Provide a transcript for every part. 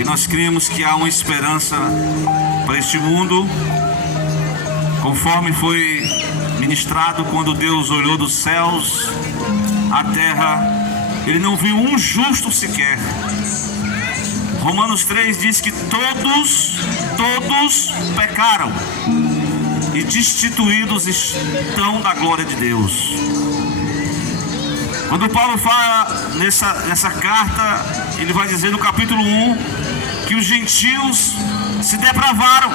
que nós cremos que há uma esperança para este mundo, conforme foi ministrado quando Deus olhou dos céus à terra, Ele não viu um justo sequer. Romanos 3 diz que todos pecaram e destituídos estão da glória de Deus. Quando Paulo fala nessa carta, ele vai dizer no capítulo 1 que os gentios se depravaram,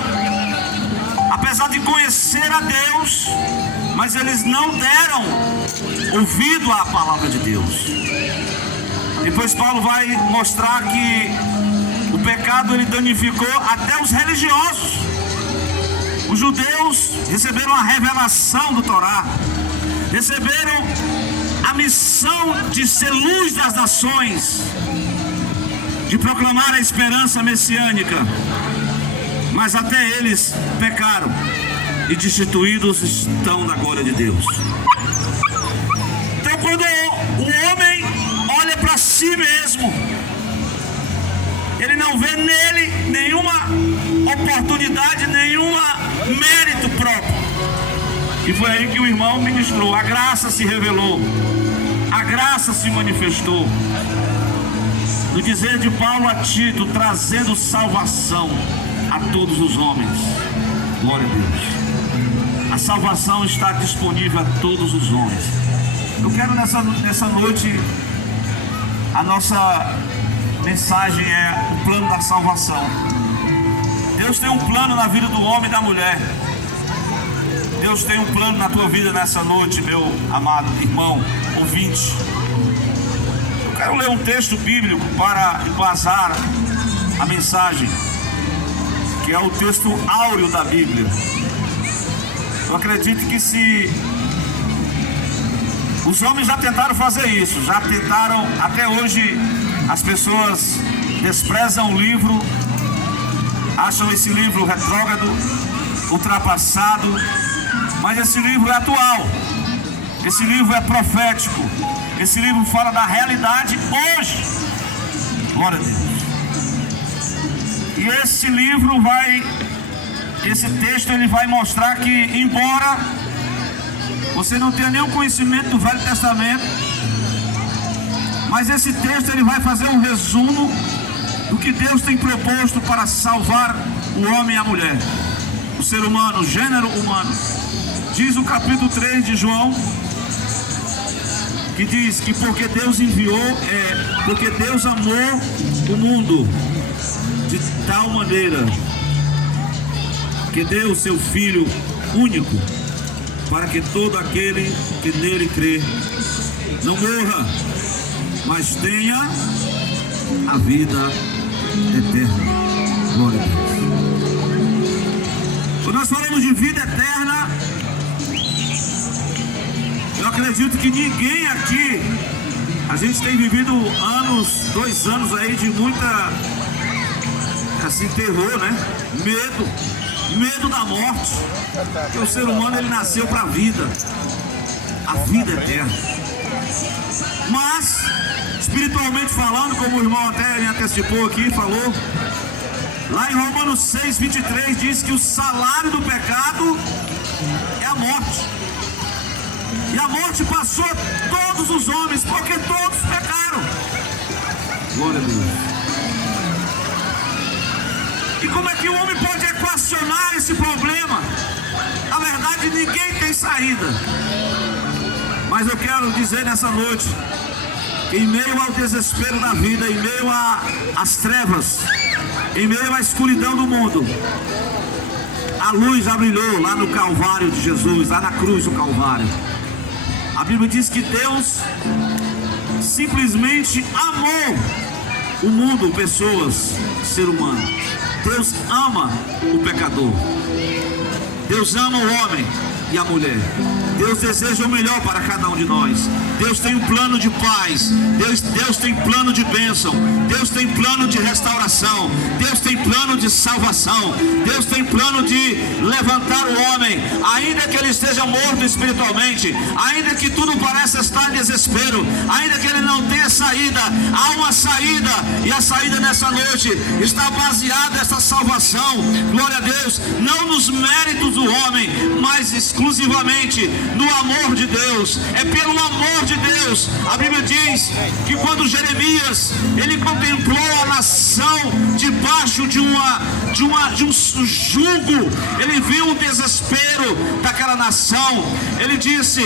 apesar de conhecer a Deus, mas eles não deram ouvido à palavra de Deus. Depois Paulo vai mostrar que o pecado ele danificou até os religiosos. Os judeus receberam a revelação do Torá, receberam a missão de ser luz das nações, de proclamar a esperança messiânica, mas até eles pecaram e destituídos estão da glória de Deus. Então, quando o homem olha para si mesmo, ele não vê nele nenhuma oportunidade, nenhum mérito próprio. E foi aí que o irmão ministrou. A graça se revelou, a graça se manifestou. No dizer de Paulo a Tito, trazendo salvação a todos os homens. Glória a Deus. A salvação está disponível a todos os homens. Eu quero nessa noite, a nossa mensagem é o plano da salvação. Deus tem um plano na vida do homem e da mulher. Deus tem um plano na tua vida nessa noite, meu amado irmão, ouvinte. Eu quero ler um texto bíblico para embasar a mensagem, que é o texto áureo da Bíblia. Eu acredito que se os homens já tentaram fazer isso, já tentaram, até hoje as pessoas desprezam o livro, acham esse livro retrógrado, ultrapassado, mas esse livro é atual, esse livro é profético, esse livro fala da realidade hoje. Glória a Deus. E esse livro esse texto ele vai mostrar que, embora você não tenha nenhum conhecimento do Velho Testamento, mas esse texto ele vai fazer um resumo do que Deus tem proposto para salvar o homem e a mulher, o ser humano, o gênero humano. Diz o capítulo 3 de João, que diz que porque Deus porque Deus amou o mundo de tal maneira que deu o seu Filho único, para que todo aquele que nele crê não morra, mas tenha a vida eterna. Glória a Deus. Quando nós falamos de vida eterna, eu acredito que ninguém aqui, a gente tem vivido 2 anos aí de muita, assim, terror, né? Medo da morte. Porque o ser humano ele nasceu para a vida eterna. Mas, espiritualmente falando, como o irmão até me antecipou aqui, falou, lá em Romanos 6, 23 diz que o salário do pecado é a morte. E a morte passou a todos os homens, porque todos pecaram. Glória a Deus. E como é que o homem pode equacionar esse problema? Na verdade, ninguém tem saída. Mas eu quero dizer nessa noite que, em meio ao desespero da vida, em meio às trevas, em meio à escuridão do mundo, a luz já brilhou lá no Calvário de Jesus, lá na cruz do Calvário. A Bíblia diz que Deus simplesmente amou o mundo, pessoas, ser humano. Deus ama o pecador. Deus ama o homem e a mulher. Deus deseja o melhor para cada um de nós. Deus tem um plano de paz. Deus tem plano de bênção. Deus tem plano de restauração. Deus tem plano de salvação. Deus tem plano de levantar o homem, ainda que ele esteja morto espiritualmente, ainda que tudo pareça estar em desespero, ainda que ele não tenha saída. Há uma saída, e a saída nessa noite está baseada nessa salvação. Glória a Deus, não nos méritos do homem, mas exclusivamente no amor de Deus. É pelo amor de Deus. A Bíblia diz que quando Jeremias ele contemplou a nação debaixo de um jugo, ele viu o desespero daquela nação. Ele disse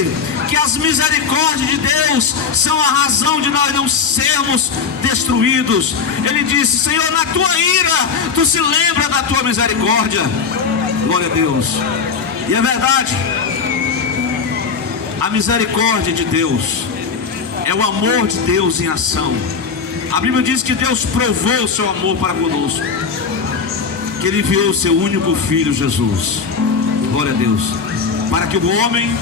que as misericórdias de Deus são a razão de nós não sermos destruídos. Ele disse: Senhor, na tua ira tu se lembra da tua misericórdia. Glória a Deus. E é verdade, a misericórdia de Deus é o amor de Deus em ação. A Bíblia diz que Deus provou o seu amor para conosco, que Ele enviou o seu único Filho Jesus. Glória a Deus. Para que o homem,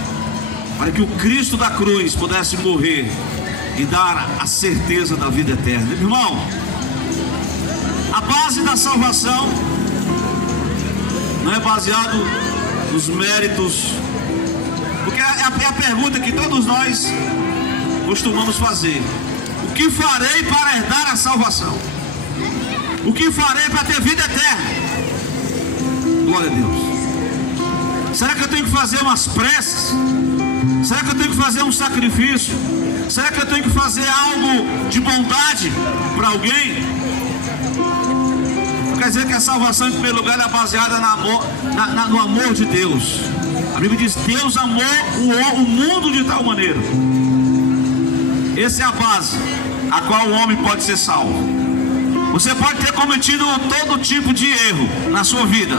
para que o Cristo da cruz pudesse morrer e dar a certeza da vida eterna. Irmão, a base da salvação não é baseado nos méritos, porque é a pergunta que todos nós costumamos fazer: o que farei para herdar a salvação? O que farei para ter vida eterna? Glória a Deus. Será que eu tenho que fazer umas preces? Será que eu tenho que fazer um sacrifício? Será que eu tenho que fazer algo de bondade para alguém? Quer dizer que a salvação, em primeiro lugar, é baseada no amor de Deus. A Bíblia diz: Deus amou o mundo de tal maneira. Essa é a base a qual o homem pode ser salvo. Você pode ter cometido todo tipo de erro na sua vida.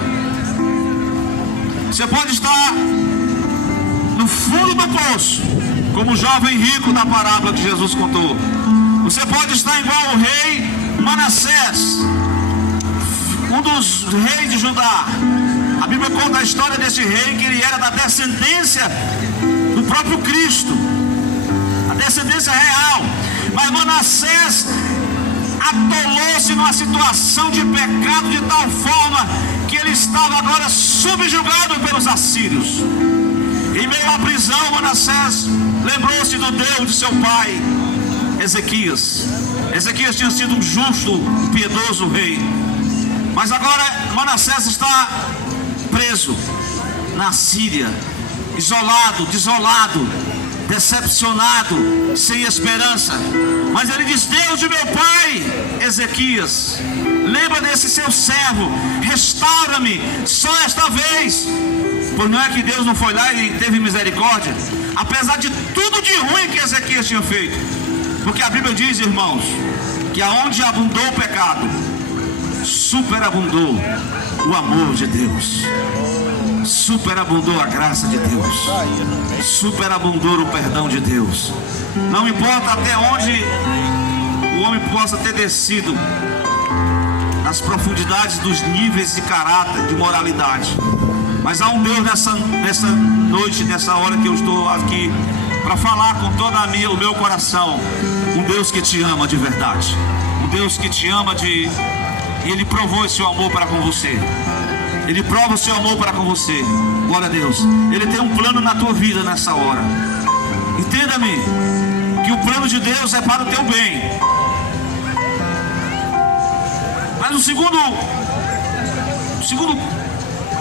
Você pode estar no fundo do poço, como o jovem rico da parábola que Jesus contou. Você pode estar igual o rei Manassés, um dos reis de Judá. A Bíblia conta a história desse rei, que ele era da descendência do próprio Cristo, a descendência real. Mas Manassés atolou-se numa situação de pecado de tal forma que ele estava agora subjugado pelos assírios. Em meio à prisão, Manassés lembrou-se do Deus de seu pai Ezequias. Ezequias tinha sido um justo, piedoso rei. Mas agora Manassés está preso na Síria, isolado, desolado, decepcionado, sem esperança. Mas ele diz: Deus de meu pai Ezequias, lembra desse seu servo, restaura-me só esta vez. Pois não é que Deus não foi lá e teve misericórdia, apesar de tudo de ruim que Ezequias tinha feito. Porque a Bíblia diz, irmãos, que aonde abundou o pecado, superabundou o amor de Deus, superabundou a graça de Deus, superabundou o perdão de Deus. Não importa até onde o homem possa ter descido nas profundidades dos níveis de caráter, de moralidade, mas há um Deus nessa noite, nessa hora que eu estou aqui para falar com todo o meu coração. Um Deus que te ama de verdade, um Deus que te ama e Ele provou esse amor para com você. Ele prova o seu amor para com você. Glória a Deus. Ele tem um plano na tua vida nessa hora. Entenda-me que o plano de Deus é para o teu bem. Mas no segundo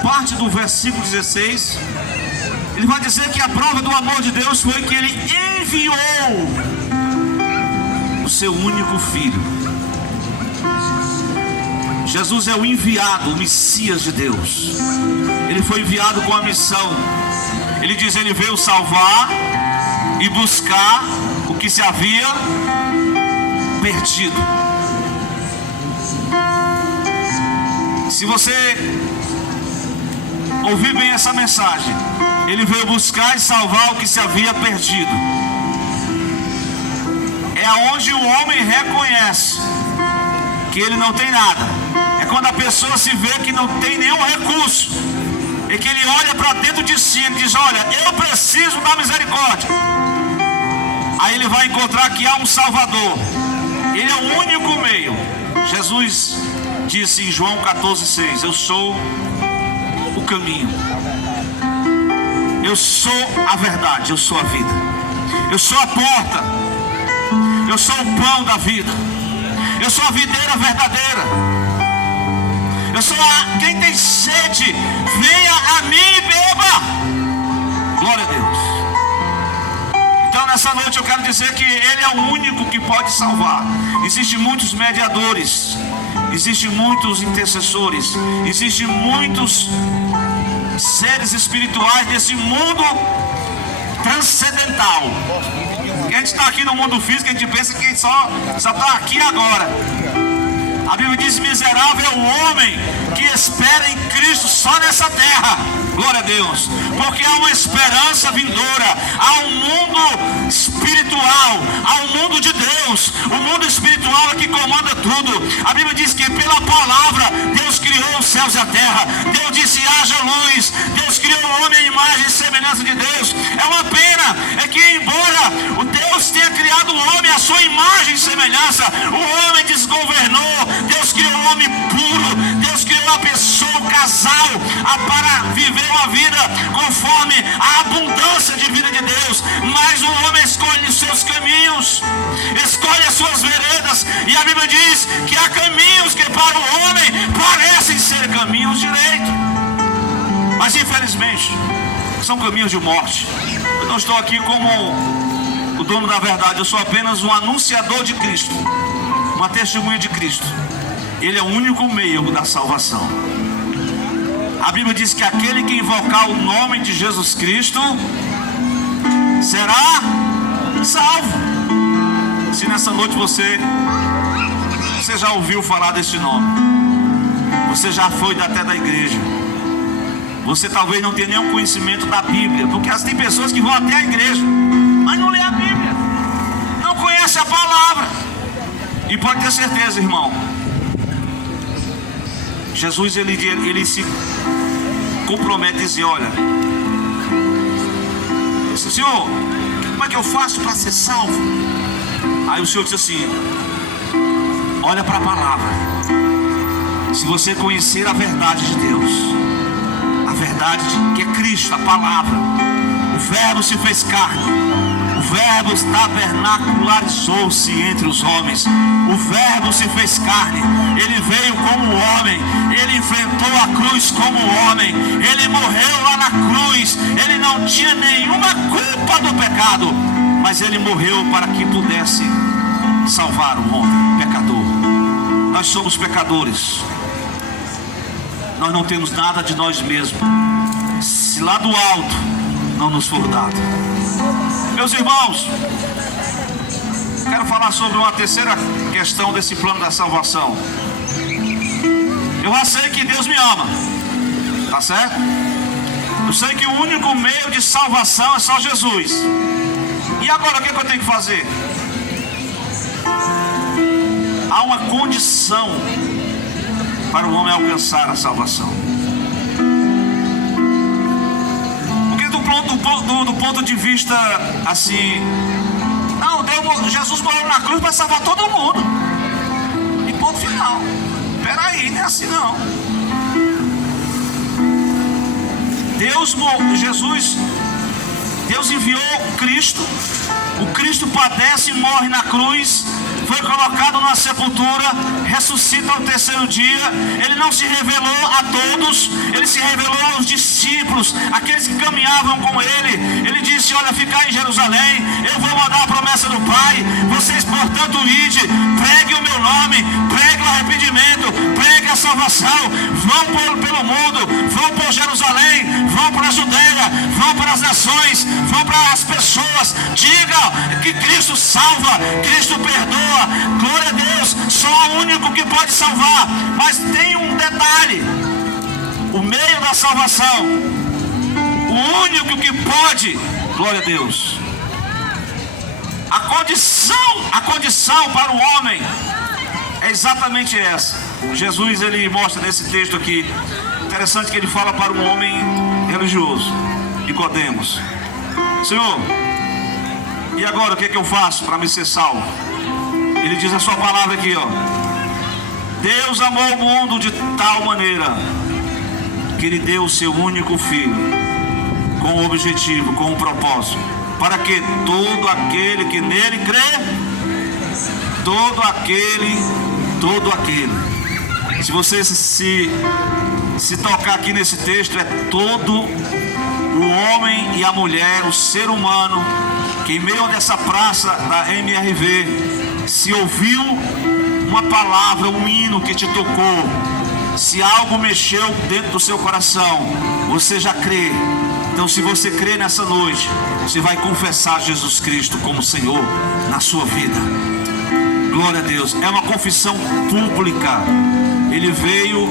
parte do versículo 16, ele vai dizer que a prova do amor de Deus foi que Ele enviou o seu único Filho. Jesus é o enviado, o Messias de Deus. Ele foi enviado com a missão. Ele diz: Ele veio salvar e buscar o que se havia perdido. Se você ouvir bem essa mensagem, Ele veio buscar e salvar o que se havia perdido. É aonde o homem reconhece que ele não tem nada. É quando a pessoa se vê que não tem nenhum recurso. é que ele olha para dentro de si e diz: olha, eu preciso da misericórdia. Aí ele vai encontrar que há um Salvador. Ele é o único meio. Jesus disse em João 14,6: eu sou o caminho, eu sou a verdade, eu sou a vida, eu sou a porta, eu sou o pão da vida, eu sou a videira verdadeira, eu sou quem tem sede, venha a mim e beba. Glória a Deus. Então nessa noite eu quero dizer que Ele é o único que pode salvar. Existem muitos mediadores, existem muitos intercessores, existem muitos seres espirituais desse mundo transcendental. Que a gente está aqui no mundo físico, a gente pensa que só está aqui agora. A Bíblia diz: miserável é o homem que espera em Cristo só nessa terra. Glória a Deus. Porque há uma esperança vindoura, há um mundo espiritual, há um mundo de Deus. O mundo espiritual é que comanda tudo. A Bíblia diz que pela palavra Deus criou os céus e a terra. Deus disse: haja luz. Deus criou o homem à imagem e semelhança de Deus. É uma pena, é que embora o Deus tenha criado o homem à sua imagem e semelhança, o homem desgovernou. Deus criou um homem puro, Deus criou a pessoa, o casal, para viver uma vida conforme a abundância de vida de Deus. Mas o homem escolhe os seus caminhos, escolhe as suas veredas, e a Bíblia diz que há caminhos que para o homem parecem ser caminhos direitos, mas infelizmente são caminhos de morte. Eu não estou aqui como o dono da verdade, eu sou apenas um anunciador de Cristo, uma testemunha de Cristo. Ele é o único meio da salvação. A Bíblia diz que aquele que invocar o nome de Jesus Cristo será salvo. Se nessa noite você já ouviu falar desse nome, você já foi até da igreja, você talvez não tenha nenhum conhecimento da Bíblia, porque tem pessoas que vão até a igreja, mas não lê a Bíblia, não conhece a palavra. E pode ter certeza, irmão, Jesus ele se compromete a dizer: olha, Senhor, como é que eu faço para ser salvo? Aí o Senhor disse assim: olha para a palavra. Se você conhecer a verdade de Deus, a verdade que é Cristo, a palavra, o Verbo se fez carne, o Verbo tabernacularizou-se entre os homens. O Verbo se fez carne. Ele veio como homem. Ele enfrentou a cruz como homem. Ele morreu lá na cruz. Ele não tinha nenhuma culpa do pecado, mas ele morreu para que pudesse salvar o homem pecador. Nós somos pecadores. Nós não temos nada de nós mesmos. Se lá do alto não nos for dado. Meus irmãos, quero falar sobre uma terceira questão desse plano da salvação. Eu já sei que Deus me ama, tá certo? Eu sei que o único meio de salvação é só Jesus. E agora o que eu tenho que fazer? Há uma condição para o homem alcançar a salvação. Do ponto de vista assim, não, Jesus morreu na cruz para salvar todo mundo, e ponto final. Peraí, não é assim não. Deus enviou Cristo. O Cristo padece e morre na cruz, foi colocado numa sepultura, ressuscita ao terceiro dia. Ele não se revelou a todos, ele se revelou aos discípulos, aqueles que caminhavam com ele. Ele disse: olha, ficai em Jerusalém, eu vou mandar a promessa do Pai. Vocês, portanto, ide, pregue o meu nome, pregue o arrependimento, pregue a salvação. Vão pelo mundo, vão por Jerusalém, vão para a Judeia, vão para as nações, vão para as pessoas. Diga que Cristo salva, Cristo perdoa. Glória a Deus, só o único que pode salvar. Mas tem um detalhe: o meio da salvação, o único que pode, glória a Deus, a condição para o homem é exatamente essa. Jesus ele mostra nesse texto aqui. Interessante que ele fala para um homem religioso, Nicodemos: Senhor, e agora o que é que eu faço para me ser salvo? Ele diz a sua palavra aqui, ó: Deus amou o mundo de tal maneira que ele deu o seu único filho, com um objetivo, com um propósito, para que todo aquele que nele crê, todo aquele, se você se tocar aqui nesse texto, é todo o homem e a mulher, o ser humano, que em meio dessa praça da MRV, se ouviu uma palavra, um hino que te tocou, se algo mexeu dentro do seu coração, você já crê. Então, se você crê nessa noite, você vai confessar Jesus Cristo como Senhor na sua vida. Glória a Deus. É uma confissão pública. Ele veio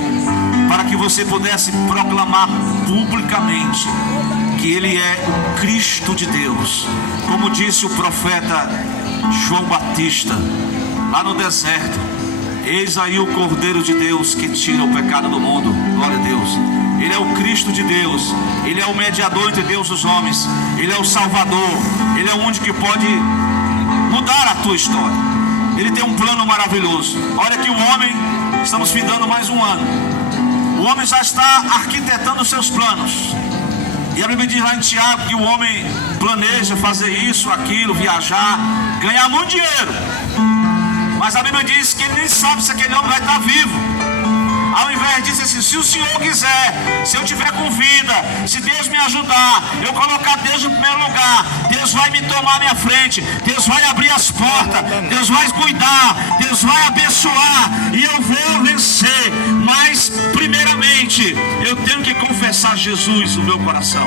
para que você pudesse proclamar publicamente que Ele é o Cristo de Deus. Como disse o profeta João Batista lá no deserto: eis aí o Cordeiro de Deus que tira o pecado do mundo. Glória a Deus. Ele é o Cristo de Deus. Ele é o mediador entre Deus e os homens. Ele é o Salvador. Ele é o único que pode mudar a tua história. Ele tem um plano maravilhoso. Olha que o homem, estamos findando mais um ano, o homem já está arquitetando os seus planos. E a Bíblia diz lá em Tiago que o homem planeja fazer isso, aquilo, viajar, ganhar muito dinheiro. Mas a Bíblia diz que ele nem sabe se aquele homem vai estar vivo. Ao invés disso, assim: se o Senhor quiser, se eu tiver com vida, se Deus me ajudar, eu colocar Deus no primeiro lugar, Deus vai me tomar à minha frente, Deus vai abrir as portas, Deus vai cuidar, Deus vai abençoar, e eu vou vencer. Mas primeiramente eu tenho que confessar Jesus no meu coração,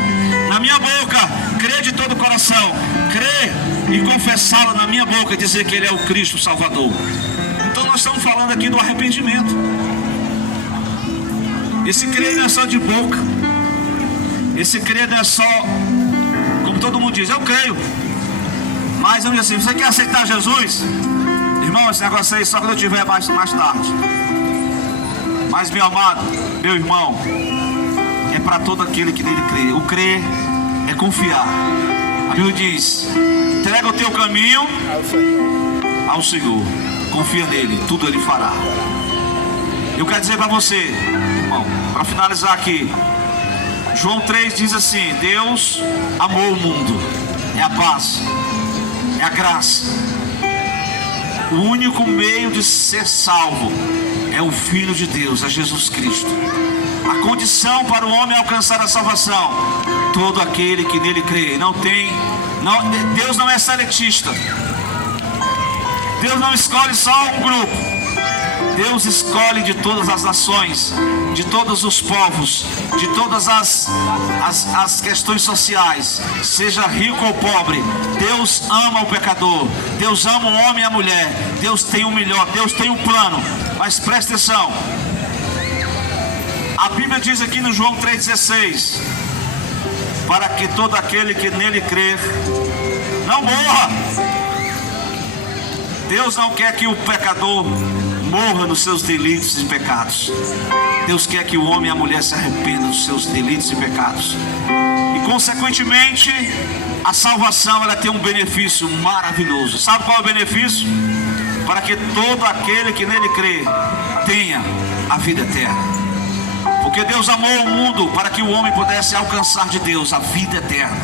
na minha boca, crer de todo o coração, crer e confessá-lo na minha boca, dizer que Ele é o Cristo Salvador. Então nós estamos falando aqui do arrependimento. Esse crer não é só de boca. Esse crer não é só, como todo mundo diz, eu creio. Mas eu digo assim: você quer aceitar Jesus? Irmão, esse negócio aí só quando eu tiver mais tarde. Mas, meu amado, meu irmão, é para todo aquele que nele crê. O crer é confiar. A Bíblia diz: entrega o teu caminho ao Senhor, confia nele, tudo Ele fará. Eu quero dizer para você, irmão, para finalizar aqui, João 3 diz assim: Deus amou o mundo, é a paz, é a graça. O único meio de ser salvo é o Filho de Deus, é Jesus Cristo. A condição para o homem alcançar a salvação: todo aquele que nele crê. Deus não é seletista. Deus não escolhe só um grupo. Deus escolhe de todas as nações, de todos os povos, de todas as questões sociais, seja rico ou pobre. Deus ama o pecador, Deus ama o homem e a mulher. Deus tem o melhor, Deus tem um plano. Mas preste atenção, a Bíblia diz aqui no João 3,16: para que todo aquele que nele crer não morra. Deus não quer que o pecador morra nos seus delitos e pecados. Deus quer que o homem e a mulher se arrependam dos seus delitos e pecados. E consequentemente, a salvação, ela tem um benefício maravilhoso. Sabe qual é o benefício? Para que todo aquele que nele crê tenha a vida eterna. Porque Deus amou o mundo para que o homem pudesse alcançar de Deus a vida eterna.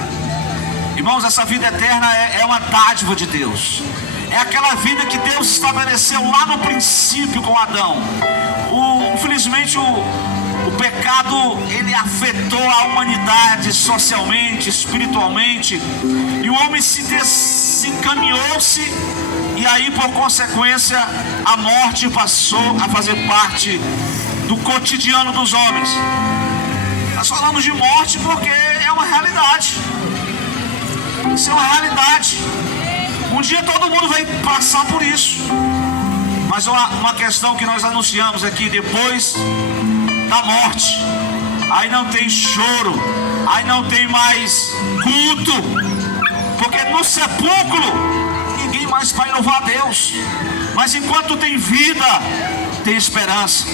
Irmãos, essa vida eterna é uma dádiva de Deus. É aquela vida que Deus estabeleceu lá no princípio com Adão. Infelizmente o pecado, ele afetou a humanidade socialmente, espiritualmente, e o homem se desencaminhou-se, e aí por consequência a morte passou a fazer parte do cotidiano dos homens. Nós falamos de morte porque é uma realidade. Isso é uma realidade. Um dia todo mundo vai passar por isso. Mas uma questão que nós anunciamos aqui: depois da morte, aí não tem choro, aí não tem mais culto, porque no sepulcro ninguém mais vai louvar a Deus. Mas enquanto tem vida, tem esperança,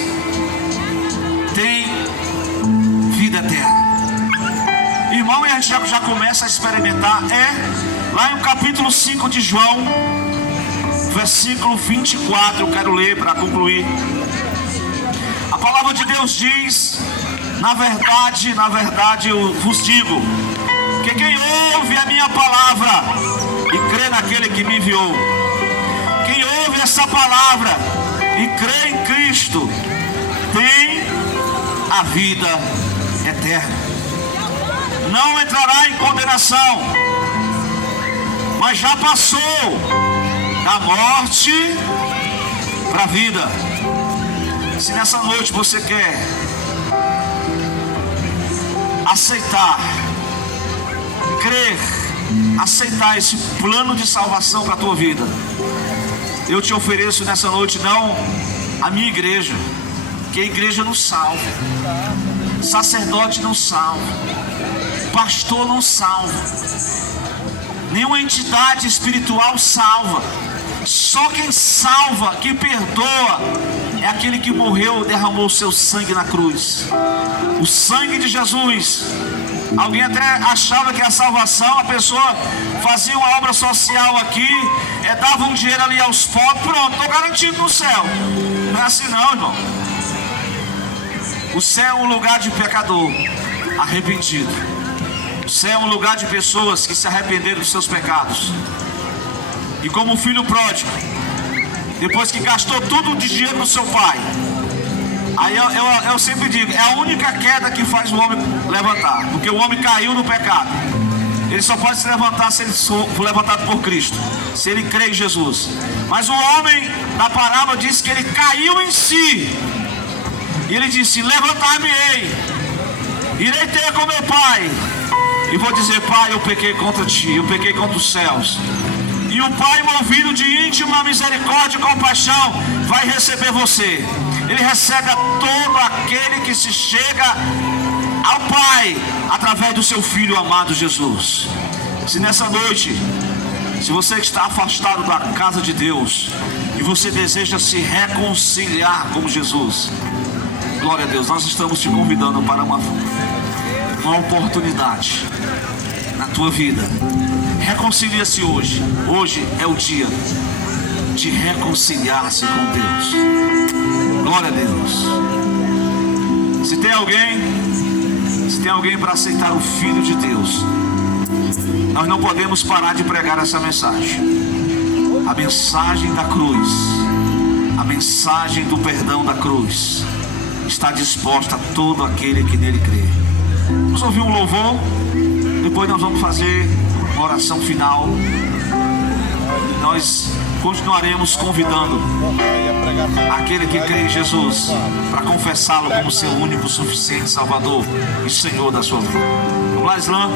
tem irmão, e a gente já começa a experimentar, lá no capítulo 5 de João, versículo 24, eu quero ler para concluir. A palavra de Deus diz: na verdade eu vos digo, que quem ouve a minha palavra e crê naquele que me enviou, quem ouve essa palavra e crê em Cristo, tem a vida eterna. Não entrará em condenação, mas já passou da morte para a vida. Se nessa noite você quer aceitar, crer, aceitar esse plano de salvação para a tua vida, eu te ofereço nessa noite não a minha igreja, que a igreja não salva, sacerdote não salva, pastor não salva, nenhuma entidade espiritual salva. Só quem salva, que perdoa, é aquele que morreu e derramou o seu sangue na cruz. O sangue de Jesus. Alguém até achava que a salvação, a pessoa fazia uma obra social aqui, dava um dinheiro ali aos pobres, pronto, estou garantido no céu. Não é assim não, irmão. O céu é um lugar de pecador arrependido. O céu é um lugar de pessoas que se arrependeram dos seus pecados. E como o filho pródigo, depois que gastou tudo de dinheiro do seu pai, aí eu sempre digo, é a única queda que faz o homem levantar, porque o homem caiu no pecado. Ele só pode se levantar se ele for levantado por Cristo, se ele crê em Jesus. Mas o homem da parábola diz que ele caiu em si, e ele disse: levantar-me-ei, irei ter com meu pai, e vou dizer: Pai, eu pequei contra ti, eu pequei contra os céus. E o Pai, movido de íntima misericórdia e compaixão, vai receber você. Ele recebe a todo aquele que se chega ao Pai através do seu Filho amado Jesus. Se nessa noite, se você está afastado da casa de Deus e você deseja se reconciliar com Jesus, glória a Deus, nós estamos te convidando para uma oportunidade na tua vida. Reconcilia-se hoje. Hoje é o dia de reconciliar-se com Deus. Glória a Deus. Se tem alguém para aceitar o Filho de Deus, nós não podemos parar de pregar essa mensagem. A mensagem da cruz, a mensagem do perdão da cruz, está disposta a todo aquele que nele crê. Vamos ouvir um louvor, depois nós vamos fazer uma oração final. Nós continuaremos convidando aquele que crê em Jesus para confessá-lo como seu único, suficiente Salvador e Senhor da sua vida. Vamos lá, Islã.